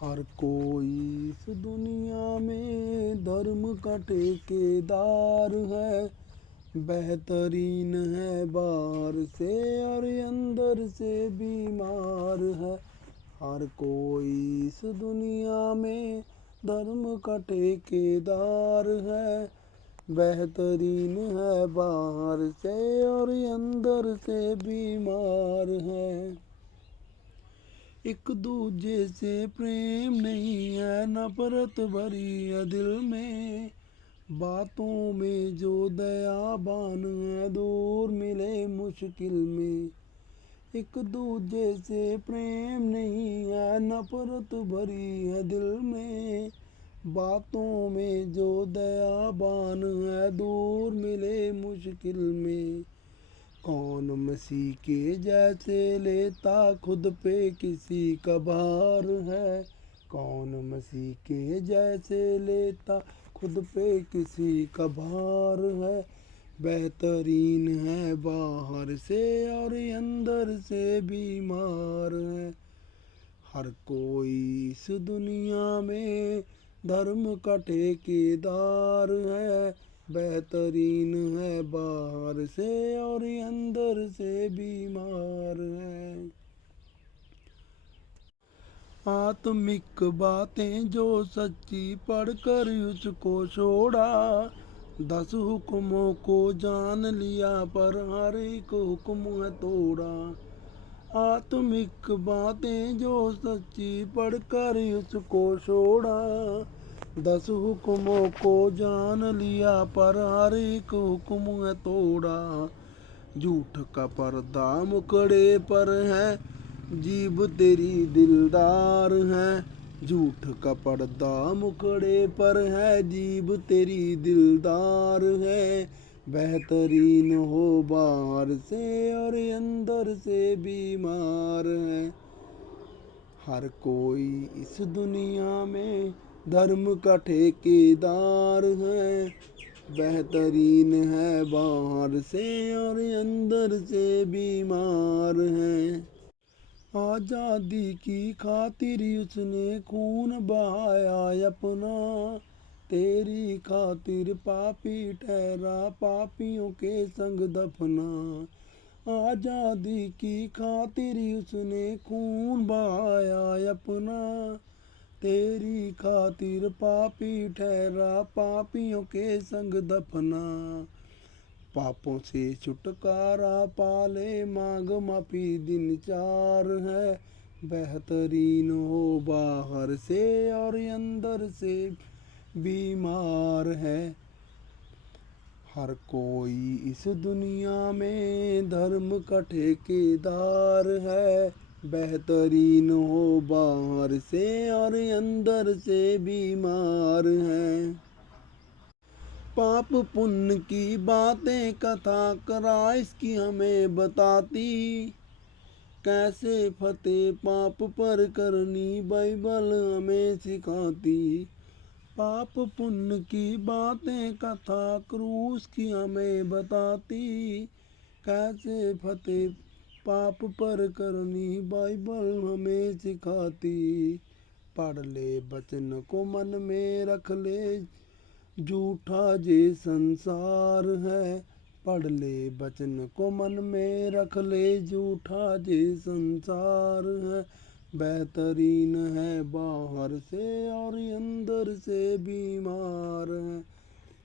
हर कोई इस दुनिया में धर्म का ठेकेदार है। बेहतरीन है बाहर से और अंदर से बीमार है। हर कोई इस दुनिया में धर्म का ठेकेदार है। बेहतरीन है बाहर से और अंदर से बीमार है। एक दूजे से प्रेम नहीं है, नफरत भरी है दिल में। बातों में जो दयाबान है, दूर मिले मुश्किल में। एक दूजे से प्रेम नहीं है, नफरत भरी है दिल में। बातों में जो दयाबान है, दूर मिले मुश्किल में। कौन मसीह के जैसे लेता खुद पे किसी का भार है। कौन मसीह के जैसे लेता खुद पे किसी का भार है। बेहतरीन है बाहर से और अंदर से बीमार है। हर कोई इस दुनिया में धर्म का ठेकेदार है। बेहतरीन है बाहर से और अंदर से बीमार है। आत्मिक बातें जो सच्ची पढ़कर उसको छोड़ा। 10 हुक्मों को जान लिया पर हर एक हुक्म है तोड़ा। आत्मिक बातें जो सच्ची पढ़कर उसको छोड़ा। 10 हुक्मों को जान लिया पर हर एक हुक्म है तोड़ा। झूठ का पर्दा मुखड़े पर है, जीभ तेरी दिलदार है। झूठ का पर्दा मुखड़े पर है, जीभ तेरी दिलदार है। बेहतरीन हो बाहर से और अंदर से बीमार है। हर कोई इस दुनिया में धर्म का ठेकेदार है। बेहतरीन है बाहर से और अंदर से बीमार है। आज़ादी की खातिर उसने खून बहाया अपना। तेरी खातिर पापी ठहरा, पापियों के संग दफना। आज़ादी की खातिर उसने खून बहाया अपना। तेरी खातिर पापी ठहरा, पापियों के संग दफना। पापों से छुटकारा पाले, मांग माफी दिन 4 है। बेहतरीन हो बाहर से और अंदर से बीमार है। हर कोई इस दुनिया में धर्म का ठेकेदार है। बेहतरीन हो बाहर से और अंदर से बीमार है। पाप पुण्य की बातें कथा क्राइस्ट की हमें बताती। कैसे फतेह पाप पर करनी बाइबल हमें सिखाती। पाप पुण्य की बातें कथा क्रूस की हमें बताती। कैसे फतेह पाप पर करनी बाइबल हमें सिखाती। पढ़ ले वचन को मन में रख ले, झूठा जे संसार है। पढ़ ले वचन को मन में रख ले, झूठा जे संसार है। बेहतरीन है बाहर से और अंदर से बीमार है।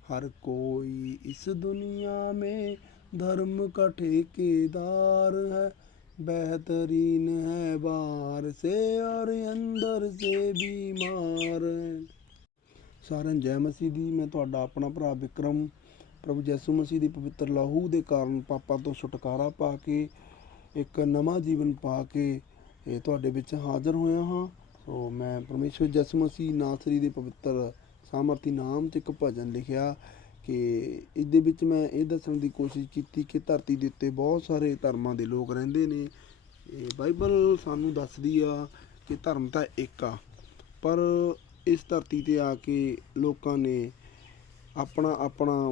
हर कोई इस दुनिया में धर्म का ठेकेदार है। बेहतरीन है बाहर से और अंदर से बीमार है। ਸਾਰਿਆਂ ਨੂੰ ਜੈ ਮਸੀਹ ਦੀ। ਮੈਂ ਤੁਹਾਡਾ ਆਪਣਾ ਭਰਾ ਵਿਕਰਮ ਪ੍ਰਭੂ ਯਿਸੂ ਮਸੀਹ ਦੀ ਪਵਿੱਤਰ ਲਹੂ ਦੇ ਕਾਰਨ ਪਾਪਾਂ ਤੋਂ ਛੁਟਕਾਰਾ ਪਾ ਕੇ ਇੱਕ ਨਵਾਂ ਜੀਵਨ ਪਾ ਕੇ ਤੁਹਾਡੇ ਵਿੱਚ ਹਾਜ਼ਰ ਹੋਇਆ ਹਾਂ। ਸੋ ਮੈਂ ਪਰਮੇਸ਼ਵਰ ਯਿਸੂ ਮਸੀਹ ਨਾਸਰੀ ਦੇ ਪਵਿੱਤਰ ਸਾਮਰਥੀ ਨਾਮ 'ਚ ਇੱਕ ਭਜਨ ਲਿਖਿਆ ਕਿ ਇਹਦੇ ਵਿੱਚ ਮੈਂ ਇਹ ਦੱਸਣ ਦੀ ਕੋਸ਼ਿਸ਼ ਕੀਤੀ ਕਿ ਧਰਤੀ ਦੇ ਉੱਤੇ ਬਹੁਤ ਸਾਰੇ ਧਰਮਾਂ ਦੇ ਲੋਕ ਰਹਿੰਦੇ ਨੇ। ਬਾਈਬਲ ਸਾਨੂੰ ਦੱਸਦੀ ਆ ਕਿ ਧਰਮ ਤਾਂ ਇੱਕ ਆ, ਪਰ ਇਸ ਧਰਤੀ 'ਤੇ ਆ ਕੇ ਲੋਕਾਂ ਨੇ ਆਪਣਾ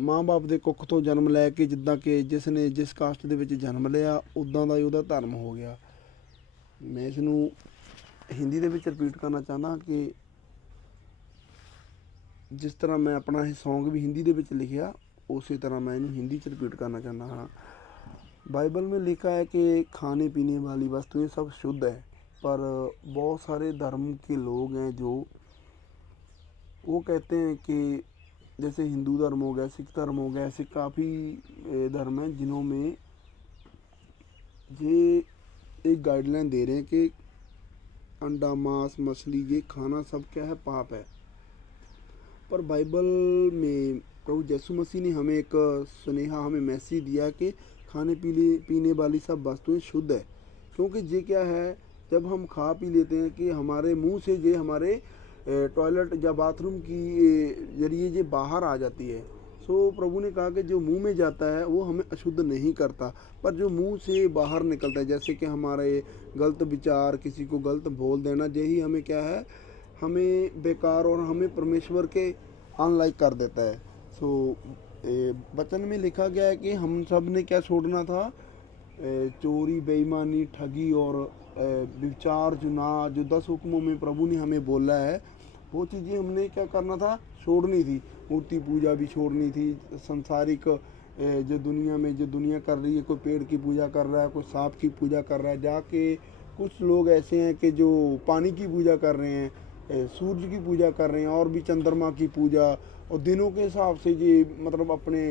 ਮਾਂ ਬਾਪ ਦੇ ਕੁੱਖ ਤੋਂ ਜਨਮ ਲੈ ਕੇ, ਜਿੱਦਾਂ ਕਿ ਜਿਸ ਨੇ ਜਿਸ ਕਾਸਟ ਦੇ ਵਿੱਚ ਜਨਮ ਲਿਆ ਉੱਦਾਂ ਦਾ ਹੀ ਉਹਦਾ ਧਰਮ ਹੋ ਗਿਆ। मैं इसनूं हिंदी दे विच रिपीट करना चाहना कि जिस तरह मैं अपना ये सॉन्ग भी हिंदी दे विच लिखिया उसी तरह मैं इन्हूं हिंदी च रिपीट करना चाहना हाँ। बाइबल में लिखा है कि खाने पीने वाली वस्तुएं सब शुद्ध है, पर बहुत सारे धर्म के लोग हैं जो वो कहते हैं कि जैसे हिंदू धर्म हो गया, सिख धर्म हो गया, ऐसे काफ़ी धर्म हैं जिन्हों में ये एक गाइडलाइन दे रहे हैं कि अंडा मांस मछली ये खाना सब क्या है, पाप है। पर बाइबल में प्रभु यीशु मसीह ने हमें एक सुनेहा, हमें मैसेज दिया कि खाने पीने वाली सब वस्तुएं शुद्ध है। क्योंकि ये क्या है, जब हम खा पी लेते हैं कि हमारे मुंह से ये हमारे टॉयलेट या बाथरूम की जरिए ये बाहर आ जाती है। सो प्रभु ने कहा कि जो मुंह में जाता है वो हमें अशुद्ध नहीं करता, पर जो मुंह से बाहर निकलता है, जैसे कि हमारे गलत विचार, किसी को गलत बोल देना, यही हमें क्या है, हमें बेकार और हमें परमेश्वर के अनलाइक कर देता है। सो वचन में लिखा गया है कि हम सब ने क्या छोड़ना था, चोरी, बेईमानी, ठगी और विचार, जुना, जो 10 हुक्मों में प्रभु ने हमें बोला है, वो चीज़ें हमने क्या करना था, छोड़नी थी। मूर्ति पूजा भी छोड़नी थी। संसारिक जो दुनिया में जो दुनिया कर रही है, कोई पेड़ की पूजा कर रहा है, कोई सांप की पूजा कर रहा है, जाके कुछ लोग ऐसे हैं कि जो पानी की पूजा कर रहे हैं, सूरज की पूजा कर रहे हैं, और भी चंद्रमा की पूजा, और दिनों के हिसाब से ये मतलब अपने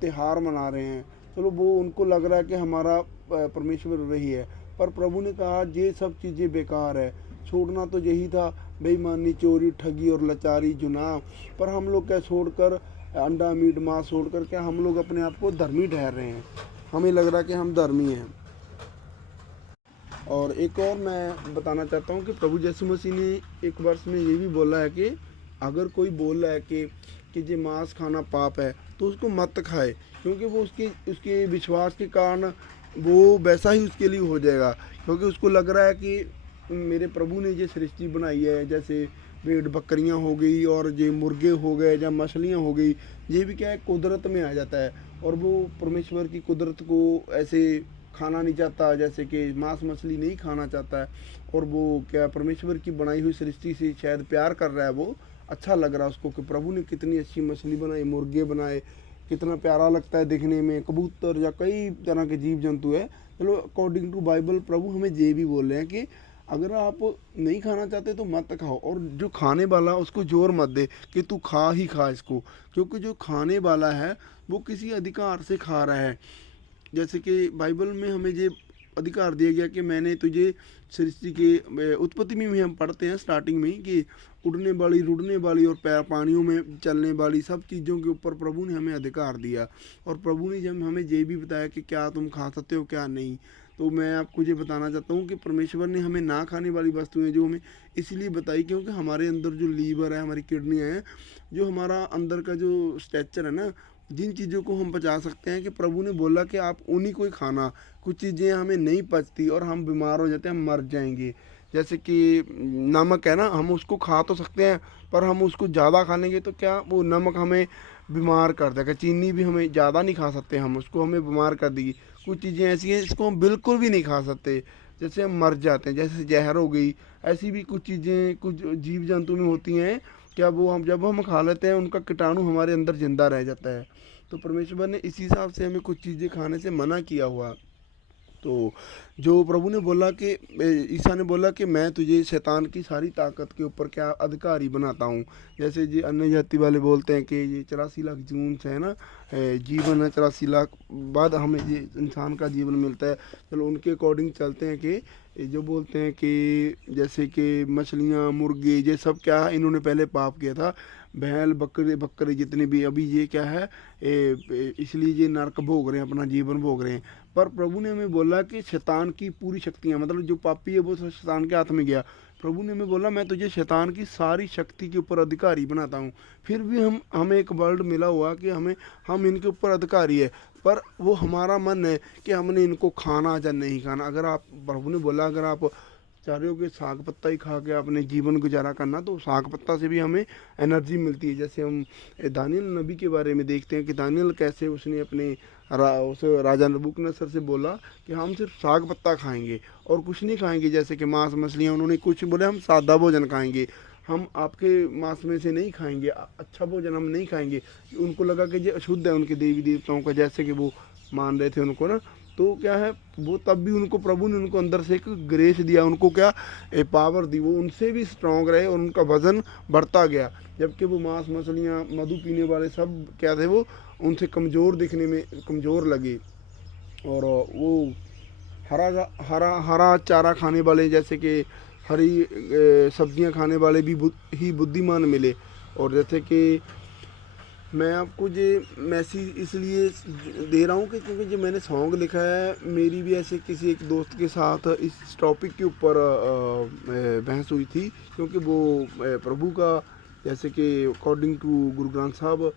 त्यौहार मना रहे हैं। चलो वो उनको लग रहा है कि हमारा परमेश्वर वही है, पर प्रभु ने कहा ये सब चीज़ें बेकार है। छोड़ना तो यही था, बेईमानी, चोरी, ठगी और लाचारी, जुनाह। पर हम लोग क्या छोड़कर, अंडा मीट मांस छोड़कर क्या हम लोग अपने आप को धर्मी ठहर रहे हैं। हमें लग रहा है कि हम धर्मी हैं। और एक और मैं बताना चाहता हूँ कि प्रभु यीशु मसीह ने एक वर्ष में ये भी बोला है कि अगर कोई बोल रहा है कि ये मांस खाना पाप है, तो उसको मत खाए, क्योंकि वो उसके विश्वास के कारण वो वैसा ही उसके लिए हो जाएगा। क्योंकि उसको लग रहा है कि मेरे प्रभु ने ये सृष्टि बनाई है, जैसे भेड़ बकरियां हो गई और ये मुर्गे हो गए या मछलियां हो गई, ये भी क्या है, कुदरत में आ जाता है, और वो परमेश्वर की कुदरत को ऐसे खाना नहीं चाहता, जैसे कि मांस मछली नहीं खाना चाहता है। और वो क्या परमेश्वर की बनाई हुई सृष्टि से शायद प्यार कर रहा है, वो अच्छा लग रहा है उसको कि प्रभु ने कितनी अच्छी मछली बनाई, मुर्गे बनाए, कितना प्यारा लगता है दिखने में, कबूतर या कई तरह के जीव जंतु है। चलो अकॉर्डिंग टू बाइबल प्रभु हमें ये भी बोल रहे हैं कि अगर आप नहीं खाना चाहते तो मत खाओ, और जो खाने वाला उसको जोर मत दे कि तू खा ही खा इसको, क्योंकि जो खाने वाला है वो किसी अधिकार से खा रहा है। जैसे कि बाइबल में हमें ये अधिकार दिया गया कि मैंने तुझे सृष्टि के उत्पत्ति में भी हम पढ़ते हैं स्टार्टिंग में ही कि उड़ने वाली, रुड़ने वाली और पानियों में चलने वाली सब चीज़ों के ऊपर प्रभु ने हमें अधिकार दिया। और प्रभु ने जब हमें ये भी बताया कि क्या तुम खा सकते हो क्या नहीं, तो मैं आपको ये बताना चाहता हूँ कि परमेश्वर ने हमें ना खाने वाली वस्तुएं जो हमें इसलिए बताई क्योंकि हमारे अंदर जो लीवर है, हमारी किडनियाँ हैं, जो हमारा अंदर का जो स्ट्रक्चर है ना, जिन चीज़ों को हम बचा सकते हैं, कि प्रभु ने बोला कि आप उन्हीं को ही खाना। कुछ चीज़ें हमें नहीं पचती और हम बीमार हो जाते हैं, हम मर जाएंगे। जैसे कि नमक है ना, हम उसको खा तो सकते हैं, पर हम उसको ज़्यादा खा लेंगे तो क्या वो नमक हमें बीमार कर देगा। चीनी भी हमें ज़्यादा नहीं खा सकते, हम उसको हमें बीमार कर देगी। कुछ चीज़ें ऐसी हैं इसको हम बिल्कुल भी नहीं खा सकते, जैसे हम मर जाते हैं, जैसे जहर हो गई। ऐसी भी कुछ चीज़ें कुछ जीव जंतु में होती हैं, क्या वो हम जब हम खा लेते हैं उनका कीटाणु हमारे अंदर जिंदा रह जाता है। तो परमेश्वर ने इसी हिसाब से हमें कुछ चीज़ें खाने से मना किया हुआ। तो जो प्रभु ने बोला कि ईसा ने बोला कि मैं तुझे शैतान की सारी ताकत के ऊपर क्या अधिकारी बनाता हूँ। जैसे ये अन्य जाति वाले बोलते हैं कि ये 84 लाख जून से है ना, जीवन है 84 लाख बाद हमें ये इंसान का जीवन मिलता है। चलो उनके अकॉर्डिंग चलते हैं कि जो बोलते हैं कि जैसे कि मछलियाँ, मुर्गे, ये सब क्या है, इन्होंने पहले पाप किया था। बैल बकरे जितने भी अभी ये क्या है, इसलिए ये नरक भोग रहे हैं, अपना जीवन भोग रहे हैं। पर प्रभु ने हमें बोला कि शैतान की पूरी शक्तियाँ, मतलब जो पापी है वो शैतान के हाथ में गया। प्रभु ने हमें बोला मैं तुझे शैतान की सारी शक्ति के ऊपर अधिकारी बनाता हूँ। फिर भी हमें एक वर्ड मिला हुआ कि हम इनके ऊपर अधिकारी है, पर वो हमारा मन है कि हमने इनको खाना या नहीं खाना। अगर आप, प्रभु ने बोला अगर आप चाह रहे हो कि साग पत्ता ही खा के अपने जीवन गुजारा करना, तो साग पत्ता से भी हमें एनर्जी मिलती है। जैसे हम दानियल नबी के बारे में देखते हैं कि दानियल कैसे उसने अपने उसे राजा नबूकदनेस्सर से बोला कि हम सिर्फ साग पत्ता खाएंगे और कुछ नहीं खाएंगे, जैसे कि मांस मछलियाँ। उन्होंने कुछ बोले हम सादा भोजन खाएंगे, हम आपके मांस में से नहीं खाएंगे, अच्छा भोजन हम नहीं खाएंगे। उनको लगा कि ये अशुद्ध है उनके देवी देवताओं का, जैसे कि वो मान रहे थे उनको ना। तो क्या है, वो तब भी उनको प्रभु ने उनको अंदर से एक ग्रेस दिया, उनको क्या पावर दी, वो उनसे भी स्ट्रांग रहे और उनका वजन बढ़ता गया। जबकि वो मांस मछलियाँ मधु पीने वाले सब क्या थे, वो उनसे कमज़ोर दिखने में कमज़ोर लगे। और वो हरा हरा हरा चारा खाने वाले, जैसे कि हरी सब्जियां खाने वाले भी ही बुद्धिमान मिले। और जैसे कि मैं आपको ये मैसेज इसलिए दे रहा हूँ कि क्योंकि जो मैंने सॉन्ग लिखा है, मेरी भी ऐसे किसी एक दोस्त के साथ इस टॉपिक के ऊपर बहस हुई थी। क्योंकि वो प्रभु का, जैसे कि अकॉर्डिंग टू गुरु ग्रंथ साहब,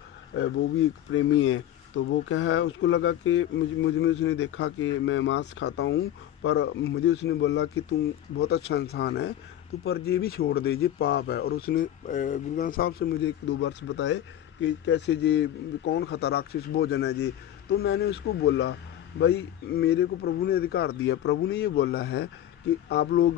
वो भी एक प्रेमी है। तो वो क्या है, उसको लगा कि मुझ में उसने देखा कि मैं मांस खाता हूँ, पर मुझे उसने बोला कि तुम बहुत अच्छा इंसान है, तो पर ये भी छोड़ दे, ये पाप है। और उसने गुरु ग्रंथ साहब से मुझे 1-2 वर्ष बताए कि कैसे ये कौन खाता राक्षस भोजन है जी। तो मैंने उसको बोला, भाई मेरे को प्रभु ने अधिकार दिया, प्रभु ने ये बोला है कि आप लोग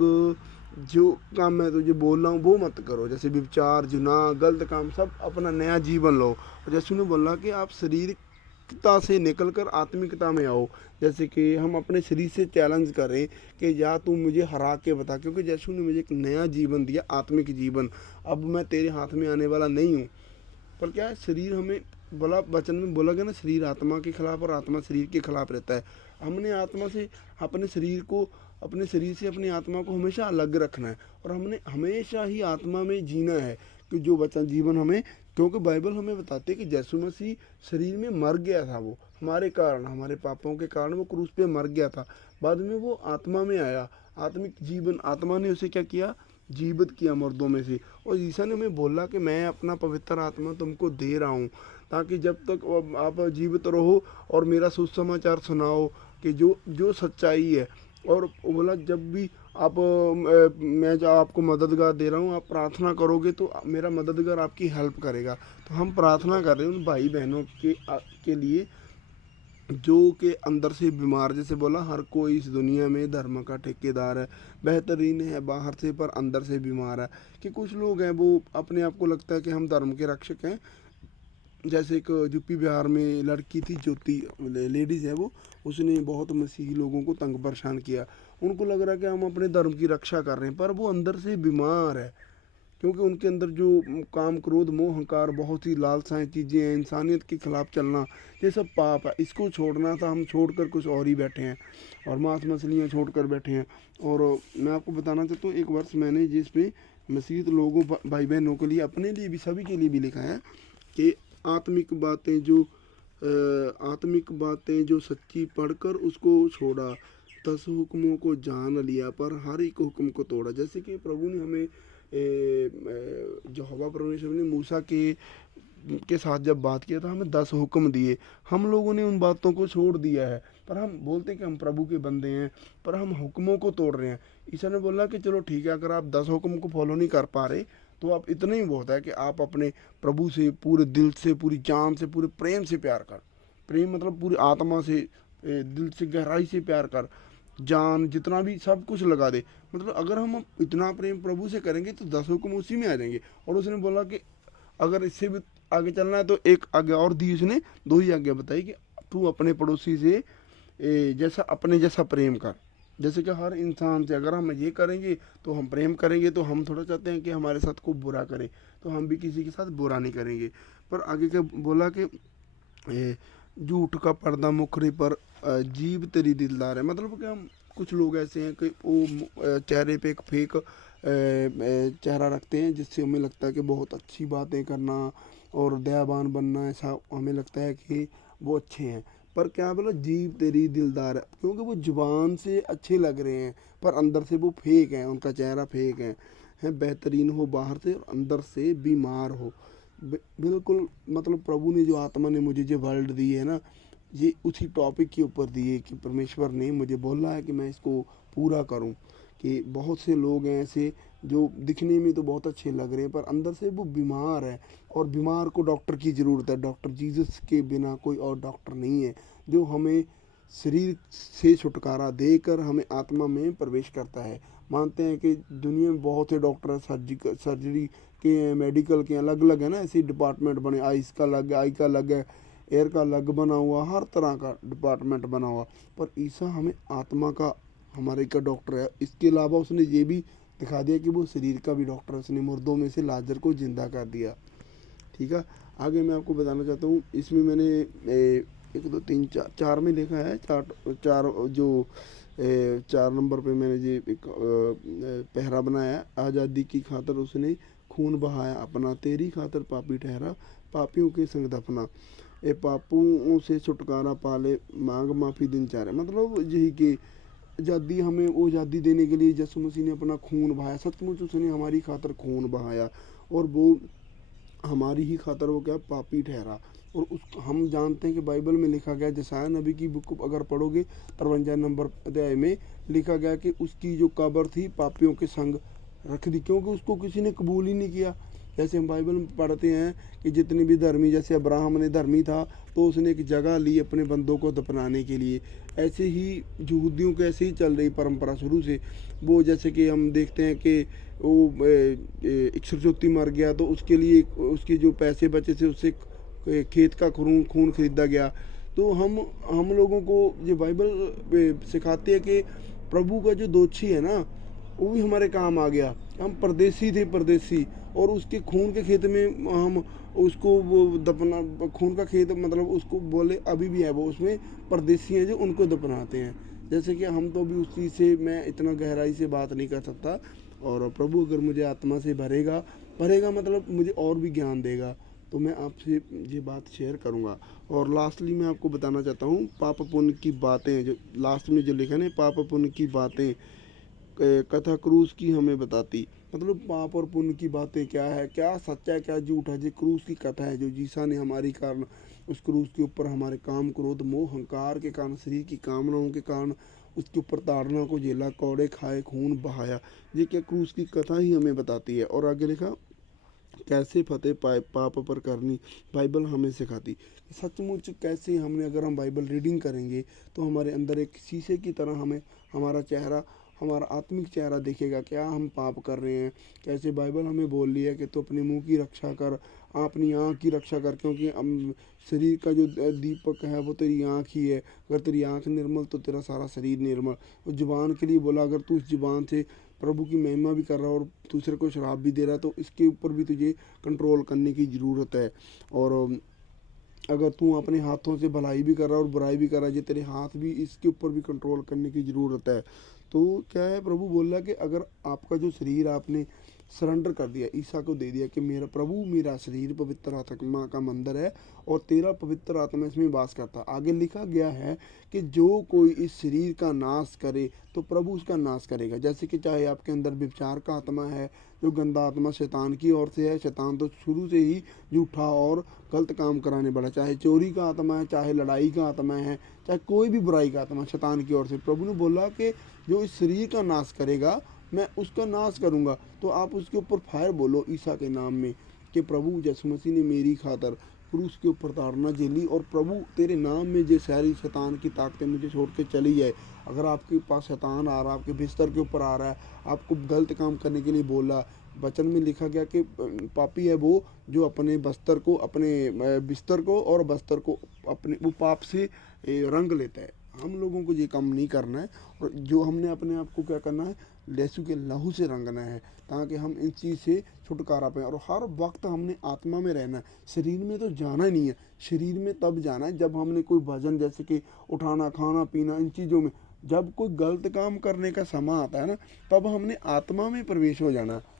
जो काम मैं तुझे बोल रहा हूँ वो मत करो, जैसे व्यभिचार, जुना, गलत काम, सब अपना नया जीवन लो। और जैसे उन्होंने बोला कि आप शारीरिकता से निकलकर आत्मिकता में आओ। जैसे कि हम अपने शरीर से चैलेंज करें कि या तू मुझे हरा के बता, क्योंकि यीशु ने मुझे एक नया जीवन दिया, आत्मिक जीवन। अब मैं तेरे हाथ में आने वाला नहीं हूँ। पर क्या है, शरीर हमें बोला, वचन में बोला गया ना, शरीर आत्मा के खिलाफ और आत्मा शरीर के खिलाफ रहता है। हमने आत्मा से अपने शरीर को, अपने शरीर से अपनी आत्मा को हमेशा अलग रखना है, और हमने हमेशा ही आत्मा में जीना है कि जो वचन जीवन हमें, क्योंकि बाइबल हमें बताते है कि यीशु मसीह शरीर में मर गया था, वो हमारे कारण, हमारे पापों के कारण वो क्रूस पे मर गया था। बाद में वो आत्मा में आया, आत्मिक जीवन, आत्मा ने उसे क्या किया, जीवित किया मुर्दों में से। और ईसा ने हमें बोला कि मैं अपना पवित्र आत्मा तुमको दे रहा हूँ, ताकि जब तक आप जीवित रहो और मेरा सुसमाचार सुनाओ कि जो जो सच्चाई है। और बोला जब भी आप मैं जो आपको मददगार दे रहा हूँ, आप प्रार्थना करोगे तो मेरा मददगार आपकी हेल्प करेगा। तो हम प्रार्थना कर रहे हैं उन भाई बहनों के लिए जो के अंदर से बीमार, जैसे बोला हर कोई इस दुनिया में धर्म का ठेकेदार है, बेहतरीन है बाहर से पर अंदर से बीमार है। कि कुछ लोग हैं वो अपने आप को लगता है कि हम धर्म के रक्षक हैं। जैसे एक यूपी बिहार में लड़की थी ज्योति, लेडीज़ है वो, उसने बहुत मसीही लोगों को तंग परेशान किया। उनको लग रहा है कि हम अपने धर्म की रक्षा कर रहे हैं, पर वो अंदर से बीमार है। क्योंकि उनके अंदर जो काम, क्रोध, मोह, अहंकार, बहुत ही लालसाएं चीज़ें हैं, इंसानियत के खिलाफ चलना, ये सब पाप है। इसको छोड़ना था, हम छोड़कर कुछ और ही बैठे हैं, और मांस मछलियाँ छोड़कर बैठे हैं। और मैं आपको बताना चाहता हूँ, एक वर्ष मैंने जिस पे मसीह लोगों, भाई बहनों के लिए, अपने लिए भी, सभी के लिए भी लिखा है कि आत्मिक बातें जो सच्ची पढ़कर उसको छोड़ा, 10 हुक्मों को जान लिया पर हर एक हुक्म को तोड़ा। जैसे कि प्रभु ने हमें यहोवा परमेश्वर ने मूसा के साथ जब बात किया था, हमें 10 हुक्म दिए, हम लोगों ने उन बातों को छोड़ दिया है। पर हम बोलते हैं कि हम प्रभु के बंदे हैं, पर हम हुक्मों को तोड़ रहे हैं। ईसा ने बोला कि चलो ठीक है, अगर आप 10 हुक्म को फॉलो नहीं कर पा रहे तो आप, इतना ही बहुत है कि आप अपने प्रभु से पूरे दिल से, पूरी जान से, पूरे प्रेम से प्यार कर। प्रेम मतलब पूरी आत्मा से, दिल से गहराई से प्यार कर, जान जितना भी सब कुछ लगा दे। मतलब अगर हम इतना प्रेम प्रभु से करेंगे तो 10 हुक्म उसी में आ जाएंगे। और उसने बोला कि अगर इससे भी आगे चलना है तो एक आगे और दी, उसने 2 ही आज्ञा बताई कि तू अपने पड़ोसी से जैसा अपने जैसा प्रेम कर। जैसे कि हर इंसान से अगर हम ये करेंगे तो हम प्रेम करेंगे। तो हम थोड़ा चाहते हैं कि हमारे साथ खूब बुरा करे, तो हम भी किसी के साथ बुरा नहीं करेंगे। पर आगे क्या बोला कि झूठ का पर्दा मुखरे पर, जीभ तेरी दिलदार है। मतलब कि हम, कुछ लोग ऐसे हैं कि वो चेहरे पे एक फेक चेहरा रखते हैं, जिससे हमें लगता है कि बहुत अच्छी बातें करना और दयावान बनना, ऐसा हमें लगता है कि वो अच्छे हैं। पर क्या बोला, जीभ तेरी दिलदार है, क्योंकि वो जुबान से अच्छे लग रहे हैं पर अंदर से वो फेक हैं, उनका चेहरा फेक है। बेहतरीन हो बाहर से और अंदर से बीमार हो। बिल्कुल, मतलब प्रभु ने जो आत्मा ने मुझे जो वर्ल्ड दी है ना, ये उसी टॉपिक के ऊपर दी है कि परमेश्वर ने मुझे बोला है कि मैं इसको पूरा करूं। कि बहुत से लोग हैं ऐसे जो दिखने में तो बहुत अच्छे लग रहे हैं पर अंदर से वो बीमार है, और बीमार को डॉक्टर की ज़रूरत है। डॉक्टर जीसस के बिना कोई और डॉक्टर नहीं है जो हमें शरीर से छुटकारा देकर हमें आत्मा में प्रवेश करता है। मानते हैं कि दुनिया में बहुत से डॉक्टर हैं, सर्जरी के हैं, मेडिकल के अलग अलग है ना, ऐसे डिपार्टमेंट बने, आइस का अलग है, आई का अलग है, एयर का अलग बना हुआ, हर तरह का डिपार्टमेंट बना हुआ। पर ईसा हमें आत्मा का हमारे का डॉक्टर है। इसके अलावा उसने ये भी दिखा दिया कि वो शरीर का भी डॉक्टर है। उसने मुर्दों में से लाजर को जिंदा कर दिया। ठीक है, आगे मैं आपको बताना चाहता हूँ, इसमें मैंने 1 2 3 4 में लिखा है, चार चार जो 4 नंबर पे मैंने ये एक पहरा बनाया है। आज़ादी की खातर उसने खून बहाया अपना, तेरी खातर पापी ठहरा, पापियों के संग दफना, ए पापों से छुटकारा पाले, मांग माफ़ी दिनचर्या। मतलब यही कि आज़ादी, हमें वो आज़ादी देने के लिए यीशु मसीह ने अपना खून बहाया। सचमुच उसने हमारी खातर खून बहाया, और वो हमारी ही खातर वो क्या पापी ठहरा। और उस हम जानते हैं कि बाइबल में लिखा गया, यशायाह नबी की बुक अगर पढ़ोगे 53 नंबर अध्याय में लिखा गया कि उसकी जो कब्र थी पापियों के संग रख दी, क्योंकि उसको किसी ने कबूल ही नहीं किया। जैसे हम बाइबल में पढ़ते हैं कि जितने भी धर्मी, जैसे अब्राहम ने धर्मी था तो उसने एक जगह ली अपने बंदों को दफनाने के लिए, ऐसे ही यहूदियों के ऐसे ही चल रही परंपरा शुरू से। वो जैसे कि हम देखते हैं कि वो इक्षरज्योति मर गया तो उसके लिए उसके जो पैसे बचे थे उससे खेत का खून खरीदा गया। तो हम लोगों को ये बाइबल सिखाती है कि प्रभु का जो दोषी है ना वो भी हमारे काम आ गया। हम परदेसी थे, परदेसी, और उसके खून के खेत में हम उसको वो दफना, खून का खेत मतलब उसको बोले अभी भी है, वो उसमें परदेसी हैं जो उनको दफनाते हैं। जैसे कि हम तो भी उस चीज़ से मैं इतना गहराई से बात नहीं कर सकता, और प्रभु अगर मुझे आत्मा से भरेगा भरेगा मतलब मुझे और भी ज्ञान देगा तो मैं आपसे ये बात शेयर करूँगा। और लास्टली मैं आपको बताना चाहता हूँ पाप पुण्य की बातें, जो लास्ट में जो लिखा है पाप पुण्य की बातें, कथा क्रूस की हमें बताती। मतलब पाप और पुण्य की बातें क्या है, क्या सच्चा है क्या झूठ है, जो क्रूस की कथा है, जो जीसा ने हमारी कारण उस क्रूस के ऊपर हमारे काम क्रोध मोह अहंकार के कारण, शरीर की कामनाओं के कारण उसके ऊपर ताड़ना को झेला, कौड़े खाए, खून बहाया। ये क्या क्रूस की कथा ही हमें बताती है। और आगे लिखा कैसे फतेह पाए पाप पर करनी, बाइबल हमें सिखाती। सचमुच कैसे हमने अगर हम बाइबल रीडिंग करेंगे तो हमारे अंदर एक शीशे की तरह हमें हमारा चेहरा, हमारा आत्मिक चेहरा दिखेगा, क्या हम पाप कर रहे हैं। कैसे बाइबल हमें बोल रही है कि तो अपने मुंह की रक्षा कर, अपनी आँख की रक्षा कर, क्योंकि शरीर का जो दीपक है वो तेरी आँख ही है। अगर तेरी आँख निर्मल तो तेरा सारा शरीर निर्मल। और जुबान के लिए बोला, अगर तू उस जुबान से प्रभु की महिमा भी कर रहा है और दूसरे को शराब भी दे रहा है तो इसके ऊपर भी तुझे कंट्रोल करने की ज़रूरत है। और अगर तू अपने हाथों से भलाई भी कर रहा है और बुराई भी कर रहा है, ये तेरे हाथ भी, इसके ऊपर भी कंट्रोल करने की ज़रूरत है। तो क्या है, प्रभु बोल रहा है कि अगर आपका जो शरीर आपने सरेंडर कर दिया, ईसा को दे दिया कि मेरा प्रभु मेरा शरीर पवित्र आत्मा का मंदिर है और तेरा पवित्र आत्मा इसमें वास करता। आगे लिखा गया है कि जो कोई इस शरीर का नाश करे तो प्रभु उसका नाश करेगा। जैसे कि चाहे आपके अंदर व्यभिचार का आत्मा है, जो गंदा आत्मा शैतान की ओर से है, शैतान तो शुरू से ही झूठा और गलत काम कराने वाला, चाहे चोरी का आत्मा है, चाहे लड़ाई का आत्मा है, चाहे कोई भी बुराई का आत्मा शैतान की ओर से, प्रभु ने बोला कि जो इस शरीर का नाश करेगा मैं उसका नाश करूंगा। तो आप उसके ऊपर फायर बोलो ईसा के नाम में कि प्रभु यीशु मसीह ने मेरी खातर क्रूस के ऊपर ताड़ना झेली, और प्रभु तेरे नाम में जो सारी शैतान की ताकतें मुझे छोड़ के चली जाए। अगर आपके पास शैतान आ रहा है, आपके बिस्तर के ऊपर आ रहा है, आपको गलत काम करने के लिए बोला, वचन में लिखा गया कि पापी है वो जो अपने बस्तर को, अपने बिस्तर को और बस्तर को अपने वो पाप से रंग लेता है। हम लोगों को ये काम नहीं करना है, और जो हमने अपने आप को क्या करना है, यीशु के लहू से रंगना है, ताकि हम इस चीज़ से छुटकारा पाएँ। और हर वक्त हमने आत्मा में रहना है, शरीर में तो जाना ही नहीं है। शरीर में तब जाना है जब हमने कोई भजन, जैसे कि उठाना, खाना पीना, इन चीज़ों में जब कोई गलत काम करने का समय आता है ना, तब हमने आत्मा में प्रवेश हो जाना है।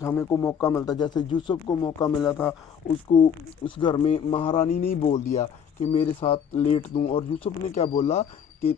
हमें को मौका मिलता है, जैसे यूसुफ को मौका मिला था, उसको उस घर में महारानी ने ही बोल दिया कि मेरे साथ लेट दूं, और यूसुफ ने क्या बोला कि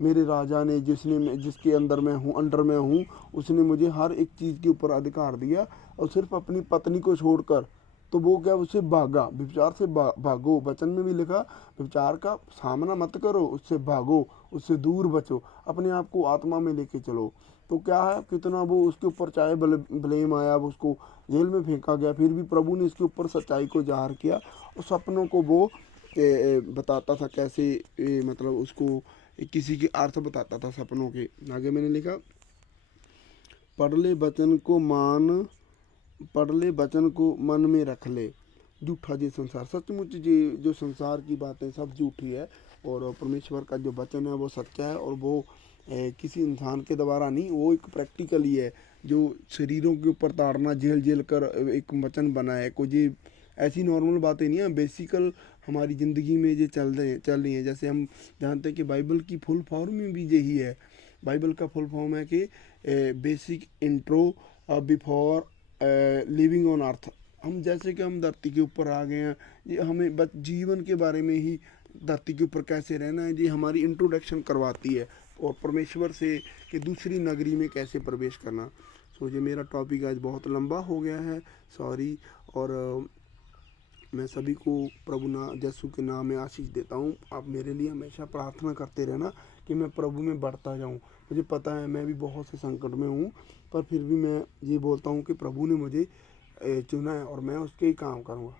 मेरे राजा ने जिसके अंदर मैं हूँ, अंडर में हूँ, उसने मुझे हर एक चीज़ के ऊपर अधिकार दिया, और सिर्फ अपनी पत्नी को छोड़कर। तो वो क्या, उससे भागा, व्यभिचार से भागो। वचन में भी लिखा व्यभिचार का सामना मत करो, उससे भागो, उससे दूर बचो, अपने आप को आत्मा में लेके चलो। तो क्या है, कितना वो उसके ऊपर चाहे ब्लेम आया, वो उसको जेल में फेंका गया, फिर भी प्रभु ने इसके ऊपर सच्चाई को ज़ाहिर किया और सपनों को वो बताता था कैसे, मतलब उसको किसी के अर्थ बताता था सपनों के। आगे मैंने लिखा, पढ़ ले वचन को मान, पढ़ ले वचन को मन में रख ले, झूठा ये संसार। सचमुच ये जो संसार की बातें सब झूठी है और परमेश्वर का जो वचन है वो सच्चा है, और वो किसी इंसान के द्वारा नहीं, वो एक प्रैक्टिकल ही है जो शरीरों के ऊपर ताड़ना झेल झेल कर एक वचन बना है। कोई ये ऐसी नॉर्मल बातें नहीं है, बेसिकल हमारी ज़िंदगी में ये चल रही हैं। जैसे हम जानते हैं कि बाइबल की फुल फॉर्म में भी यही है। बाइबल का फुल फॉर्म है कि basic intro before living on earth. हम जैसे कि हम धरती के ऊपर आ गए हैं, ये हमें बस जीवन के बारे में ही, धरती के ऊपर कैसे रहना है, ये हमारी इंट्रोडक्शन करवाती है, और परमेश्वर से कि दूसरी नगरी में कैसे प्रवेश करना। सो ये मेरा टॉपिक आज बहुत लंबा हो गया है, सॉरी। और मैं सभी को प्रभु यीशु के नाम में आशीष देता हूँ। आप मेरे लिए हमेशा प्रार्थना करते रहना कि मैं प्रभु में बढ़ता जाऊँ। मुझे पता है मैं भी बहुत से संकट में हूँ, पर फिर भी मैं ये बोलता हूँ कि प्रभु ने मुझे चुना है और मैं उसके ही काम करूँगा।